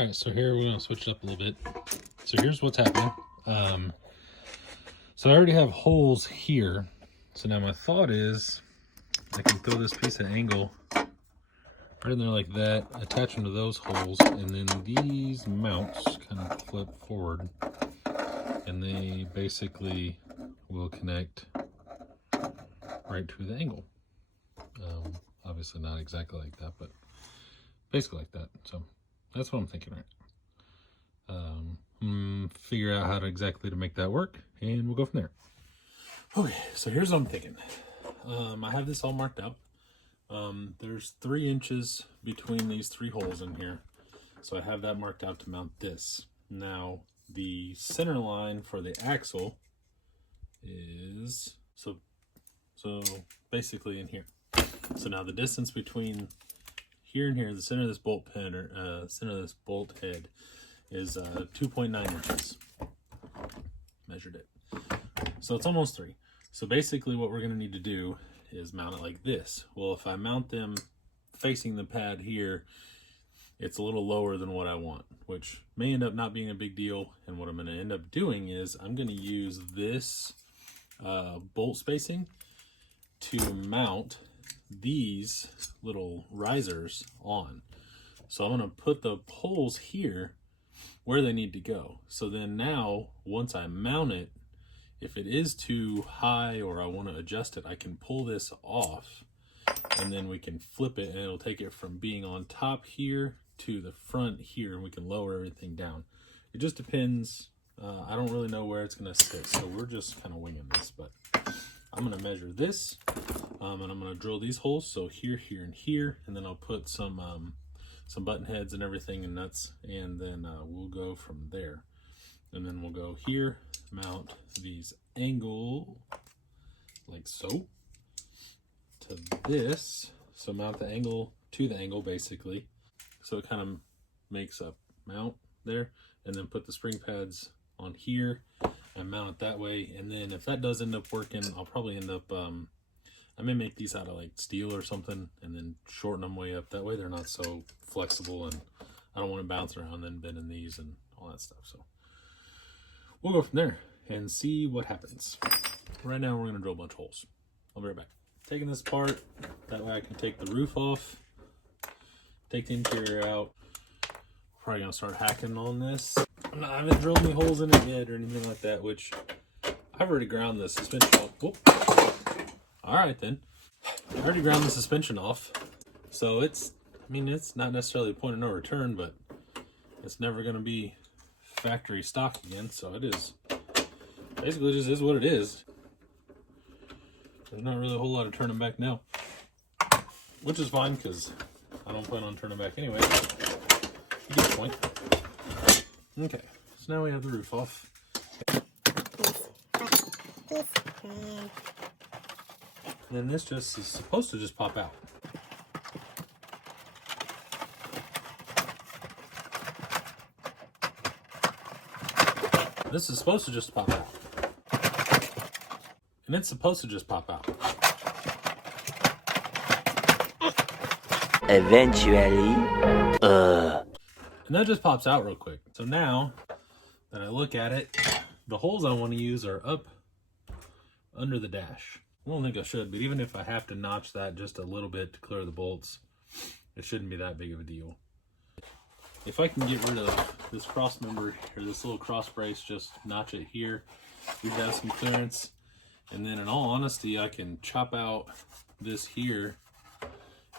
All right, so here we're gonna switch it up a little bit. So here's what's happening. So I already have holes here. So now my thought is I can throw this piece of angle right in there like that, attach them to those holes, and then these mounts kind of flip forward, and they basically will connect right to the angle. Obviously not exactly like that, but basically like that. So that's what I'm thinking right now. Figure out how to exactly make that work, and we'll go from there. Okay, so here's what I'm thinking. I have this all marked up. There's 3 inches between these 3 holes in here, so I have that marked out to mount this. Now the center line for the axle is so basically in here. So now the distance between here and here, the center of this bolt pin, or center of this bolt head, is 2.9 inches. Measured it. So it's almost 3. So basically what we're going to need to do is mount it like this. Well, if I mount them facing the pad here, it's a little lower than what I want, which may end up not being a big deal. And what I'm going to end up doing is I'm going to use this bolt spacing to mount these little risers on. So I'm going to put the holes here where they need to go. So then now, once I mount it, if it is too high or I want to adjust it, I can pull this off, and then we can flip it, and it'll take it from being on top here to the front here, and we can lower everything down. It just depends. I don't really know where it's going to sit, so we're just kind of winging this. But I'm going to measure this, and I'm going to drill these holes, so here, here, and here, and then I'll put some button heads and everything and nuts, and then we'll go from there. And then we'll go here, mount these angle like so to this. So mount the angle to the angle basically. So it kind of makes a mount there, and then put the spring pads on here and mount it that way. And then if that does end up working, I'll probably end up, I may make these out of like steel or something and then shorten them way up. That way they're not so flexible, and I don't want to bounce around and bending these and all that stuff. So we'll go from there and see what happens. Right now we're going to drill a bunch of holes. I'll be right back. Taking this apart, that way I can take the roof off, take the interior out. Probably going to start hacking on this. I haven't drilled any holes in it yet or anything like that, which I've already ground the suspension off. Whoop. All right then. I already ground the suspension off. So it's not necessarily a point of no return, but it's never going to be factory stock again. So it is basically just is what it is. There's not really a whole lot of turning back now, which is fine because I don't plan on turning back anyway. You get the point. Okay, so now we have the roof off. And then this just is supposed to just pop out. This is supposed to just pop out. And it's supposed to just pop out. Eventually, And that just pops out real quick. So now that I look at it, the holes I want to use are up under the dash. I don't think I should, but even if I have to notch that just a little bit to clear the bolts, it shouldn't be that big of a deal. If I can get rid of this cross member or this little cross brace, just notch it here, we have some clearance. And then in all honesty, I can chop out this here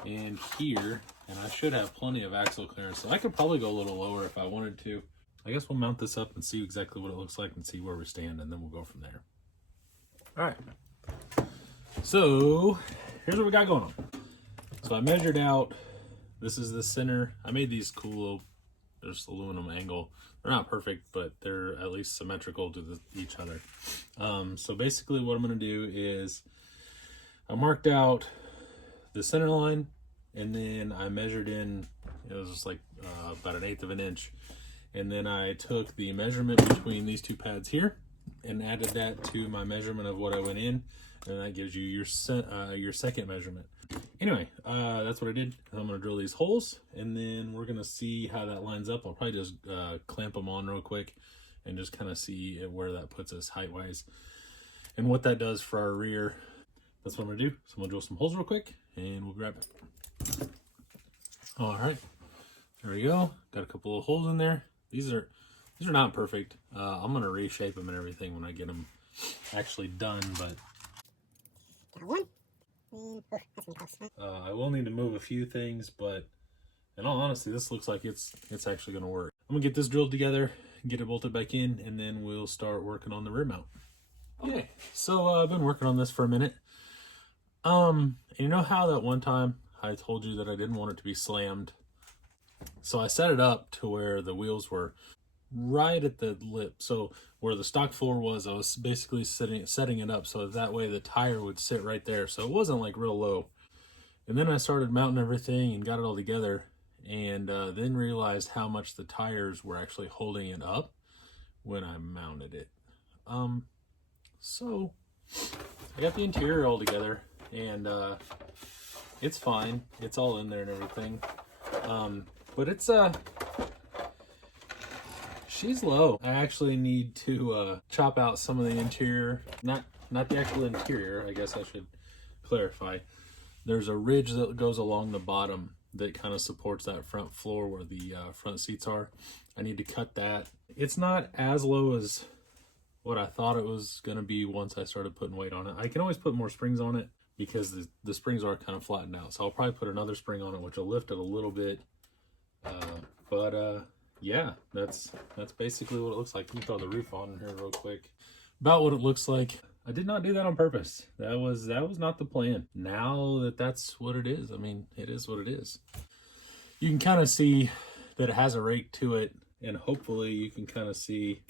and here, and I should have plenty of axle clearance. So I could probably go a little lower if I wanted to. I guess we'll mount this up and see exactly what it looks like and see where we stand, and then we'll go from there. All right. So here's what we got going on. So I measured out, this is the center. I made these cool little, just aluminum angle. They're not perfect, but they're at least symmetrical to each other. So basically what I'm going to do is I marked out the center line, and then I measured in, it was just like about 1/8 of an inch. And then I took the measurement between these 2 pads here, and added that to my measurement of what I went in, and that gives you your second measurement. Anyway, that's what I did. I'm gonna drill these holes, and then we're gonna see how that lines up. I'll probably just clamp them on real quick and just kind of see where that puts us height wise and what that does for our rear. That's what I'm gonna do. So I'm gonna drill some holes real quick and we'll grab it. All right, there we go. Got a couple of holes in there. These are not perfect. I'm gonna reshape them and everything when I get them actually done, but I will need to move a few things, but in all honesty, this looks like it's actually gonna work. I'm gonna get this drilled together, get it bolted back in, and then we'll start working on the rear mount. Okay, so I've been working on this for a minute. You know how that one time I told you that I didn't want it to be slammed? So I set it up to where the wheels were right at the lip. So where the stock floor was, I was basically setting it up so that way the tire would sit right there. So it wasn't like real low. And then I started mounting everything and got it all together, and then realized how much the tires were actually holding it up when I mounted it. So I got the interior all together, and it's fine. It's all in there and everything. But it's she's low. I actually need to chop out some of the interior, not the actual interior, I guess I should clarify. There's a ridge that goes along the bottom that kind of supports that front floor where the front seats are. I need to cut that. It's not as low as what I thought it was going to be once I started putting weight on it. I can always put more springs on it because the springs are kind of flattened out. So I'll probably put another spring on it, which will lift it a little bit. Yeah, that's basically what it looks like. Let me throw the roof on here real quick. About what it looks like. I did not do that on purpose. That was not the plan. Now that's what it is. I mean, it is what it is. You can kind of see that it has a rake to it, and hopefully you can kind of see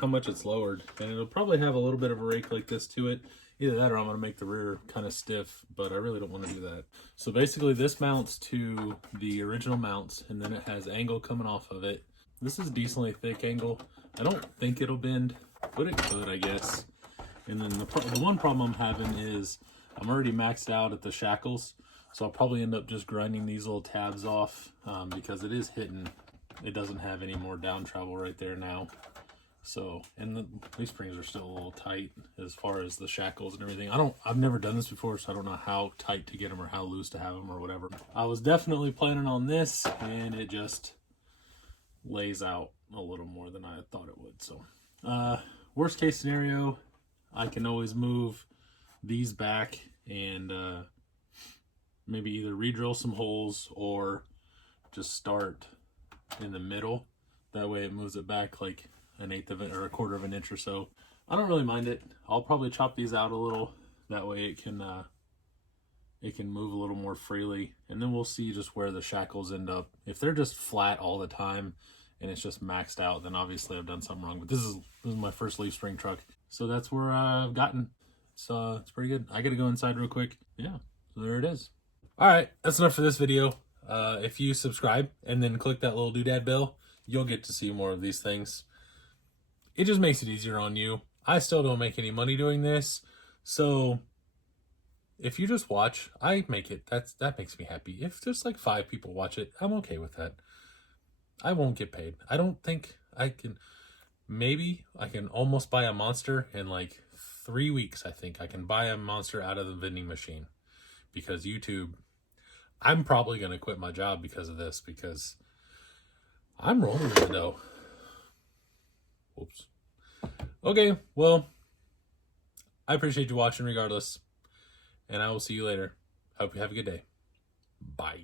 how much it's lowered. And it'll probably have a little bit of a rake like this to it. Either that or I'm going to make the rear kind of stiff, but I really don't want to do that. So basically this mounts to the original mounts, and then it has angle coming off of it. This is decently thick angle. I don't think it'll bend, but it could, I guess. And then the one problem I'm having is I'm already maxed out at the shackles, so I'll probably end up just grinding these little tabs off because it is hitting. It doesn't have any more down travel right there now. So, and these springs are still a little tight as far as the shackles and everything. I've never done this before, so I don't know how tight to get them or how loose to have them or whatever. I was definitely planning on this, and it just lays out a little more than I thought it would. So, worst case scenario, I can always move these back and maybe either re-drill some holes or just start in the middle. That way it moves it back like an eighth of it or a quarter of an inch or so. I don't really mind it. I'll probably chop these out a little. That way it can move a little more freely. And then we'll see just where the shackles end up. If they're just flat all the time and it's just maxed out, then obviously I've done something wrong. But this is my first leaf spring truck. So that's where I've gotten. So it's pretty good. I gotta go inside real quick. Yeah, so there it is. All right, that's enough for this video. If you subscribe and then click that little doodad bell, you'll get to see more of these things. It just makes it easier on you. I still don't make any money doing this, so if you just watch, I make it. That makes me happy. If just like 5 people watch it, I'm okay with that. I won't get paid. I don't think I can. Maybe I can almost buy a monster in like 3 weeks. I think I can buy a monster out of the vending machine because YouTube. I'm probably gonna quit my job because of this because I'm rolling in the dough. Whoops. Okay, well, I appreciate you watching regardless, and I will see you later. Hope you have a good day. Bye.